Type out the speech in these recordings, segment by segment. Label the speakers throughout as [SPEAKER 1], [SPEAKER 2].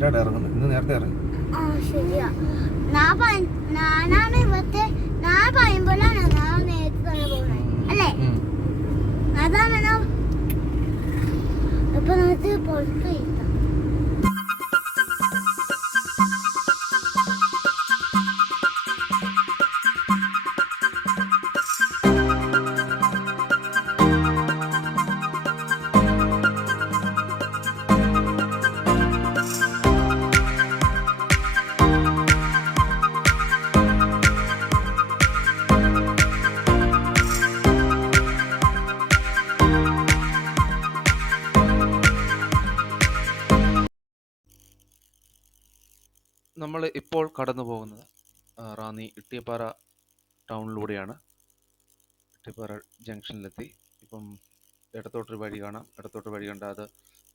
[SPEAKER 1] ലേറ്റായിട്ട് ഇറങ്ങുന്നത്. ഇന്ന് നേരത്തെ ഇറങ്ങി.
[SPEAKER 2] അതാണ് ഇപ്പൊ നമുക്ക് പുറത്ത്
[SPEAKER 3] നമ്മൾ ഇപ്പോൾ കടന്നു പോകുന്നത് റാന്നി ഇട്ടിയപ്പാറ ടൗണിലൂടെയാണ്. ഇട്ടിയപ്പാറ ജംഗ്ഷനിലെത്തി. ഇപ്പം ഇടത്തോട്ടൊരു വഴി കാണാം. ഇടത്തോട്ട് വഴി കണ്ട അത്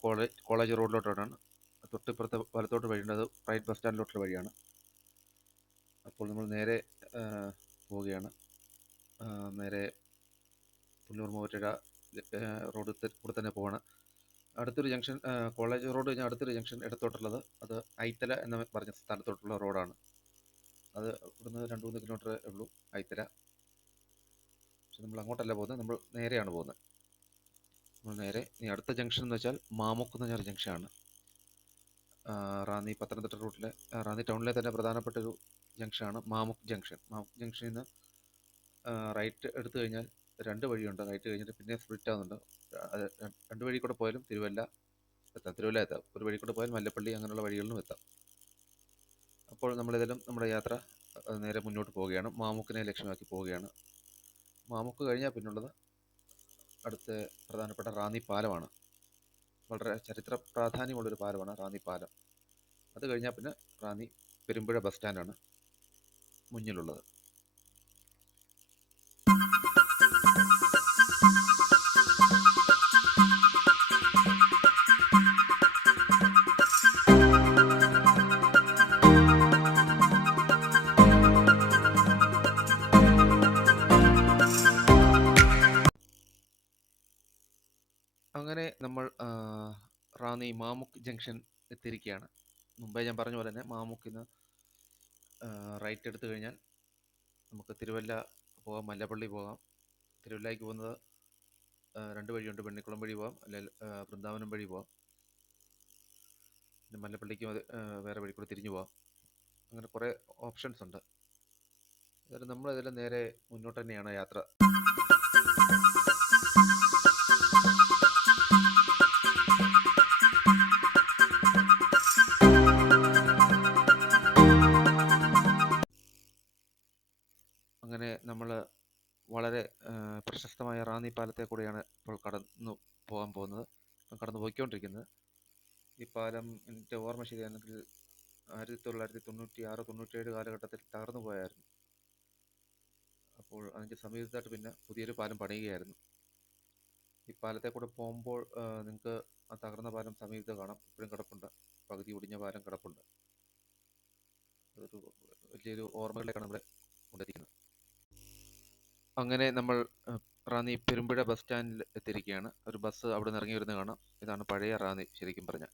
[SPEAKER 3] കോളേജ് കോളേജ് റോഡിലോട്ടാണ്. തൊട്ടിപ്പുറത്തെ വലത്തോട്ട് വഴിയുണ്ട് അത് റൈറ്റ് ബസ് സ്റ്റാൻഡിലോട്ടൊരു വഴിയാണ്. അപ്പോൾ നമ്മൾ നേരെ പോവുകയാണ്. നേരെ പുല്ലൂർ മൂവറ്റഴ റോഡ് കൂടെ അടുത്തൊരു ജംഗ്ഷൻ കോളേജ് റോഡ് കഴിഞ്ഞാൽ അടുത്തൊരു ജംഗ്ഷൻ ഇടത്തോട്ടുള്ളത്. അത് ഐത്തല എന്ന് പറഞ്ഞ സ്ഥലത്തോട്ടുള്ള റോഡാണ്. അത് ഇവിടുന്ന് രണ്ട് മൂന്ന് കിലോമീറ്റർ ഉള്ളൂ ഐത്തല. പക്ഷെ നമ്മൾ അങ്ങോട്ടല്ല പോകുന്നത് നമ്മൾ നേരെയാണ് പോകുന്നത്. നമ്മൾ നേരെ ഇനി അടുത്ത ജംഗ്ഷൻ എന്ന് വെച്ചാൽ മാമുക്ക് എന്ന് പറഞ്ഞൊരു ജംഗ്ഷനാണ്. റാന്നി പത്തനംതിട്ട റൂട്ടിലെ റാന്നി ടൗണിലെ തന്നെ പ്രധാനപ്പെട്ട ഒരു ജംഗ്ഷനാണ് മാമുക്ക് ജംഗ്ഷൻ. മാമുക്ക് ജംഗ്ഷനിൽ നിന്ന് റൈറ്റ് എടുത്തു കഴിഞ്ഞാൽ രണ്ട് വഴിയുണ്ട്. റൈറ്റ് കഴിഞ്ഞിട്ട് പിന്നെ സ്പ്ലിറ്റ് ആവുന്നുണ്ട് രണ്ട് വഴി കൂടെ പോയാലും തിരുവല്ല എത്താം. തിരുവല്ല എത്താം. ഒരു വഴി കൂടെ പോയാൽ മല്ലപ്പള്ളി അങ്ങനെയുള്ള വഴികളിലും എത്താം. അപ്പോൾ നമ്മളിതെല്ലാം നമ്മുടെ യാത്ര നേരെ മുന്നോട്ട് പോവുകയാണ്. മാമുക്കിനെ ലക്ഷ്യമാക്കി പോവുകയാണ്. മാമുക്ക് കഴിഞ്ഞാൽ പിന്നുള്ളത് അടുത്ത പ്രധാനപ്പെട്ട റാന്നി പാലമാണ്. വളരെ ചരിത്ര പ്രാധാന്യമുള്ളൊരു പാലമാണ് റാന്നി പാലം. അത് കഴിഞ്ഞാൽ പിന്നെ റാന്നി പെരുമ്പുഴ ബസ് സ്റ്റാൻഡാണ് മുന്നിലുള്ളത്. അങ്ങനെ നമ്മൾ റാന്നി മാമുക്ക് ജംഗ്ഷൻ എത്തിയിരിക്കുകയാണ് മുമ്പേ ഞാൻ പറഞ്ഞ പോലെ തന്നെ മാമുക്കിന്ന് റൈറ്റ് എടുത്തു കഴിഞ്ഞാൽ നമുക്ക് തിരുവല്ല പോകാം മല്ലപ്പള്ളി പോകാം. തിരുവല്ലയ്ക്ക് പോകുന്നത് രണ്ട് വഴിയുണ്ട് വെണ്ണിക്കുളം വഴി പോകാം അല്ലെങ്കിൽ വൃന്ദാവനം വഴി പോകാം പിന്നെ മല്ലപ്പള്ളിക്ക് വേറെ വഴി കൂടെ തിരിഞ്ഞു പോകാം അങ്ങനെ കുറേ ഓപ്ഷൻസ് ഉണ്ട്. അതായത് നമ്മളിതെല്ലാം നേരെ മുന്നോട്ട് തന്നെയാണ് യാത്ര. വളരെ പ്രശസ്തമായ റാന്നി പാലത്തെ കൂടെയാണ് ഇപ്പോൾ കടന്നു പോകാൻ പോകുന്നത്. കടന്നു പോയിക്കൊണ്ടിരിക്കുന്നത്. ഈ പാലം എന്റെ ഓർമ്മ ശരിയാണെങ്കിൽ ആയിരത്തി തൊള്ളായിരത്തി തൊണ്ണൂറ്റി ആറ് തൊണ്ണൂറ്റേഴ് കാലഘട്ടത്തിൽ തകർന്നു പോയായിരുന്നു. അപ്പോൾ അതിന്റെ സമീപത്തായിട്ട് പിന്നെ പുതിയൊരു പാലം പണിയുകയായിരുന്നു. ഈ പാലത്തെ കൂടെ പോകുമ്പോൾ നിങ്ങൾക്ക് ആ തകർന്ന പാലം സമീപത്ത് കാണാം. ഇപ്പോഴും കിടപ്പുണ്ട്. പകുതി ഒടിഞ്ഞ പാലം കിടപ്പുണ്ട്. അതൊരു വലിയൊരു ഓർമ്മകളിലേക്കാണ് നമ്മളെ കൊണ്ടെത്തിക്കുന്നത് അങ്ങനെ നമ്മൾ റാന്നി പെരുമ്പുഴ ബസ് സ്റ്റാൻഡിൽ എത്തിയിരിക്കുകയാണ്. ഒരു ബസ് അവിടെ നിന്ന് ഇറങ്ങി വരുന്നത് കാണാം. ഇതാണ് പഴയ റാന്നി ശരിക്കും പറഞ്ഞാൽ.